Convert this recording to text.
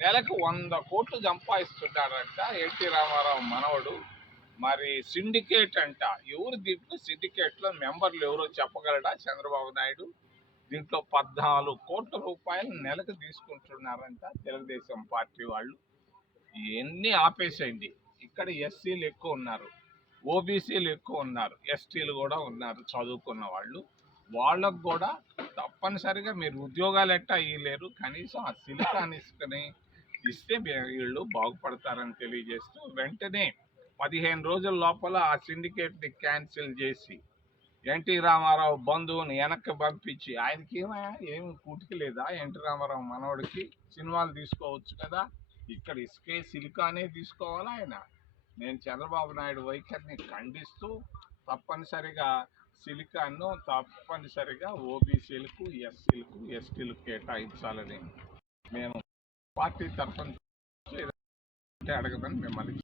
నెలకు 100 కోట్లు సంపాదిస్తున్నాడంట ఎన్టీ రామారావు మనవడు. మరి సిండికేట్ అంట. ఎవరు దీంట్లో సిండికేట్లో మెంబర్లు ఎవరో చెప్పగలడా చంద్రబాబు నాయుడు? దీంట్లో 14 కోట్ల రూపాయలు నెలకు తీసుకుంటున్నారంట తెలుగుదేశం పార్టీ వాళ్ళు. ఇవన్నీ ఆపేసేయండి. ఇక్కడ ఎస్సీలు ఎక్కువ ఉన్నారు, ఓబీసీలు ఎక్కువ ఉన్నారు, ఎస్టీలు కూడా ఉన్నారు చదువుకున్న వాళ్ళు. వాళ్ళకు కూడా తప్పనిసరిగా మీరు ఉద్యోగాలు ఎట్టా ఇవ్వలేరు, కనీసం ఆ సిలికాన్ ఇసుకని ఇస్తే వీళ్ళు బాగుపడతారని తెలియజేస్తూ వెంటనే 15 రోజుల లోపల ఆ సిండికేట్ని క్యాన్సిల్ చేసి ఎన్టీ రామారావు బంధువుని వెనక్కి పంపించి, ఆయనకి ఏమి కూటికి లేదా ఎన్టీ రామారావు మనవడికి? సినిమాలు తీసుకోవచ్చు కదా, ఇక్కడ ఇసుకే సిలికానే తీసుకోవాలా ఆయన? నేను చంద్రబాబు నాయుడు వైఖరిని ఖండిస్తూ తప్పనిసరిగా సిలికాన్ను తప్పనిసరిగా ఓబీసీలకు, ఎస్సీలకు, ఎస్టీలకు కేటాయించాలని నేను పార్టీ తరఫున అడగదని మిమ్మల్ని